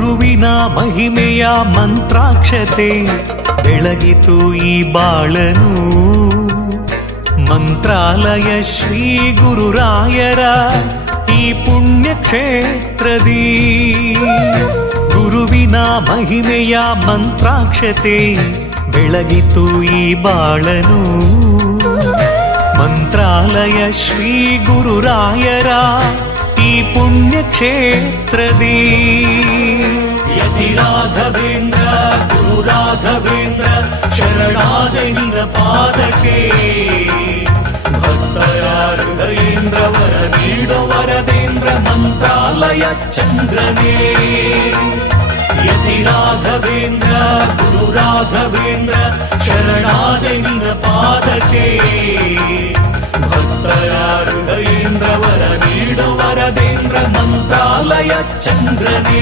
ಗುರುವಿನ ಮಹಿಮೆಯ ಮಂತ್ರಾಕ್ಷತೆ ಬೆಳಗಿತು ಈ ಬಾಳನು. ಮಂತ್ರಾಲಯ ಶ್ರೀ ಗುರುರಾಯರ ಈ ಪುಣ್ಯ ಕ್ಷೇತ್ರದಿ ಗುರುವಿನ ಮಹಿಮೆಯ ಮಂತ್ರಾಕ್ಷತೆ ಬೆಳಗಿತು ಈ ಬಾಳನು. ಮಂತ್ರಾಲಯ ಶ್ರೀ ಗುರುರಾಯರ ಈ ಪುಣ್ಯ ಕ್ಷೇತ್ರದಿ ಯತಿ ರಾಘವೇಂದ್ರ ಗುರು ರಾಘವೇಂದ್ರ ಶರಣಾದ ನಿನ ಪಾದಕ್ಕೆ. ಭಕ್ತರ ಹೃದಯೇಂದ್ರ ವರ ನೀಡೋ ವರದೇಂದ್ರ ಮಂತ್ರಾಲಯ ಚಂದ್ರನೇ. ಯತಿ ರಾಘವೇಂದ್ರ ಗುರು ರಾಘವೇಂದ್ರ ಶರಣಾದ ನಿನ ಪಾದಕ್ಕೆ. ಭಕ್ತರ ಹೃದಯೇಂದ್ರ ವರ ನೀಡೋ ವರದೇಂದ್ರ ಮಂತ್ರಾಲಯ ಚಂದ್ರನೇ.